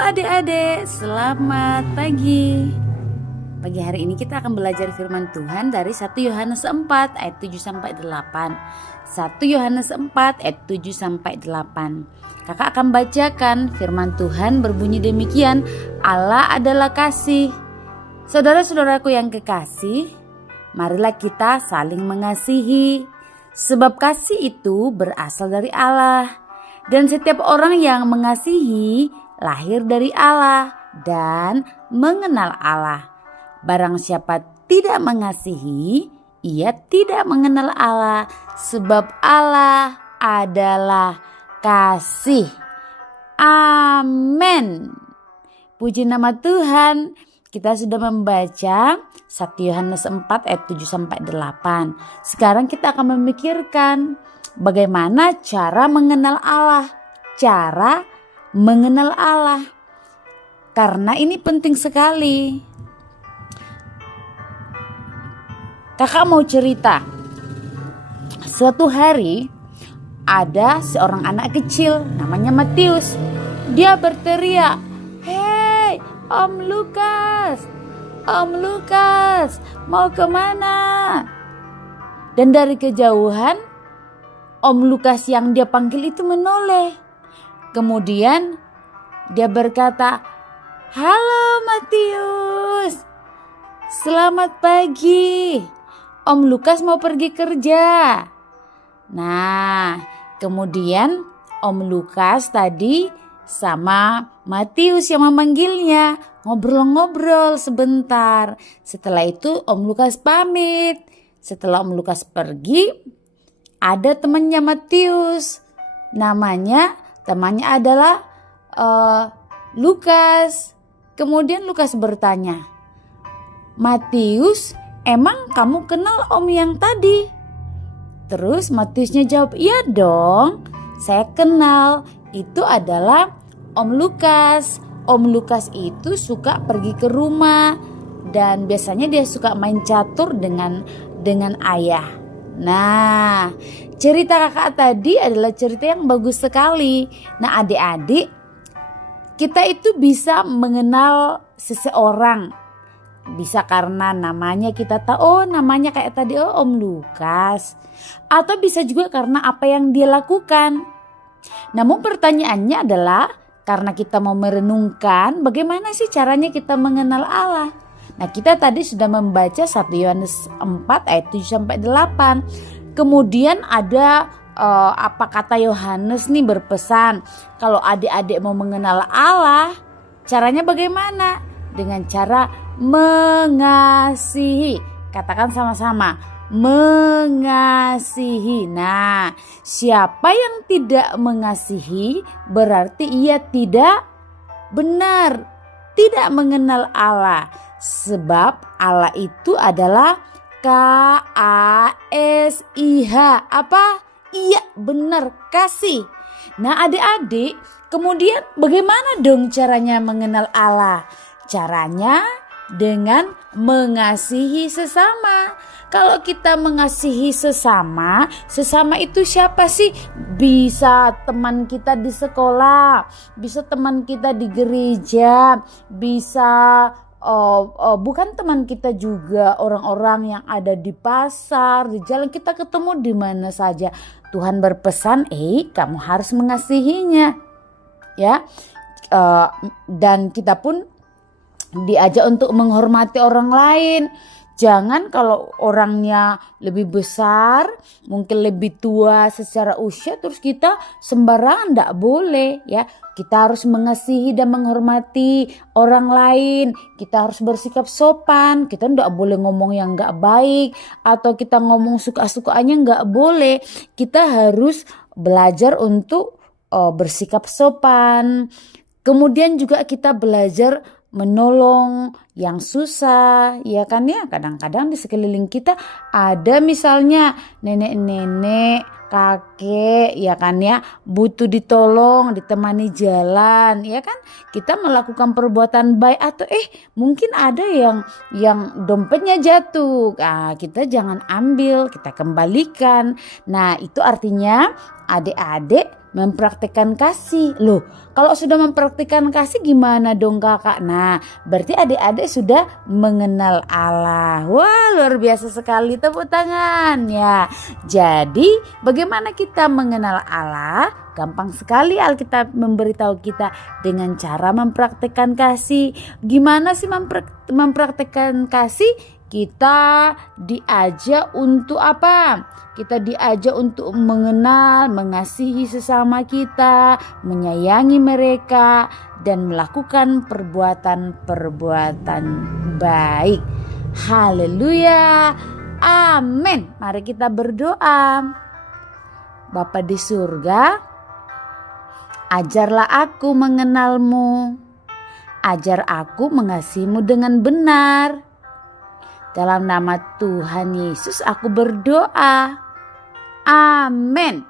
adik-adik, selamat pagi. Pagi hari ini kita akan belajar firman Tuhan dari 1 Yohanes 4 ayat 7 sampai 8. 1 Yohanes 4 ayat 7 sampai 8. Kakak akan bacakan firman Tuhan berbunyi demikian, Allah adalah kasih. Saudara-saudaraku yang kekasih, marilah kita saling mengasihi, sebab kasih itu berasal dari Allah. Dan setiap orang yang mengasihi lahir dari Allah dan mengenal Allah. Barang siapa tidak mengasihi, ia tidak mengenal Allah, sebab Allah adalah kasih. Amin. Puji nama Tuhan. Kita sudah membaca 1 Yohanes 4 ayat 7 sampai 8. Sekarang kita akan memikirkan bagaimana cara mengenal Allah. Cara mengenal Allah. Karena ini penting sekali. Kakak mau cerita. Suatu hari ada seorang anak kecil namanya Matius. Dia berteriak, "Hei, Om Lukas, Om Lukas, mau kemana?" Dan dari kejauhan Om Lukas yang dia panggil itu menoleh. Kemudian dia berkata, "Halo Matius, selamat pagi. Om Lukas mau pergi kerja." Nah, kemudian Om Lukas tadi sama Matius yang memanggilnya ngobrol-ngobrol sebentar. Setelah itu Om Lukas pamit. Setelah Om Lukas pergi, ada temannya Matius. Temannya adalah Lukas. Kemudian Lukas bertanya, "Matius, emang kamu kenal Om yang tadi?" Terus Matiusnya jawab, "Iya dong, saya kenal. Itu adalah Om Lukas. Om Lukas itu suka pergi ke rumah dan biasanya dia suka main catur dengan ayah." Nah, cerita kakak tadi adalah cerita yang bagus sekali. Nah, adik-adik, kita itu bisa mengenal seseorang. Bisa karena namanya kita tahu, oh namanya kayak tadi, oh Om Lukas. Atau bisa juga karena apa yang dia lakukan. Namun pertanyaannya adalah, karena kita mau merenungkan bagaimana sih caranya kita mengenal Allah. Nah, kita tadi sudah membaca 1 Yohanes 4 ayat 7 sampai 8. Kemudian ada apa kata Yohanes nih berpesan, kalau adik-adik mau mengenal Allah, caranya bagaimana? Dengan cara mengasihi. Katakan sama-sama, mengasihi. Nah, siapa yang tidak mengasihi berarti ia tidak benar, tidak mengenal Allah. Sebab Allah itu adalah K-A-S-I-H. Apa? Iya, benar, kasih. Nah, adik-adik, kemudian bagaimana dong caranya mengenal Allah? Caranya dengan mengasihi sesama. Kalau kita mengasihi sesama itu siapa sih? Bisa teman kita di sekolah, bisa teman kita di gereja, bisa bukan teman kita juga, orang-orang yang ada di pasar, di jalan, kita ketemu di mana saja. Tuhan berpesan, kamu harus mengasihinya, ya. Dan kita pun diajak untuk menghormati orang lain. Jangan kalau orangnya lebih besar, mungkin lebih tua secara usia, terus kita sembarangan, tidak boleh, ya. Kita harus mengasihi dan menghormati orang lain. Kita harus bersikap sopan. Kita tidak boleh ngomong yang nggak baik, atau kita ngomong suka-sukanya, nggak boleh. Kita harus belajar untuk bersikap sopan. Kemudian juga kita belajar menolong yang susah, ya kan ya. Kadang-kadang di sekeliling kita ada misalnya nenek-nenek, kakek, ya kan ya, butuh ditolong, ditemani jalan, ya kan. Kita melakukan perbuatan baik, atau mungkin ada yang dompetnya jatuh. Nah, kita jangan ambil, kita kembalikan. Nah, itu artinya adik-adik mempraktikkan kasih. Loh, kalau sudah mempraktikkan kasih gimana dong kakak? Nah, berarti adik-adik sudah mengenal Allah. Wah, luar biasa sekali, tepuk tangan ya. Jadi, bagaimana kita mengenal Allah? Gampang sekali Alkitab memberitahu kita dengan cara mempraktikkan kasih. Gimana sih mempraktikkan kasih? Kita diajak untuk apa? Kita diajak untuk mengenal, mengasihi sesama kita, menyayangi mereka, dan melakukan perbuatan-perbuatan baik. Haleluya. Amin. Mari kita berdoa. Bapa di surga, ajarlah aku mengenalmu. Ajar aku mengasihimu dengan benar. Dalam nama Tuhan Yesus aku berdoa. Amin.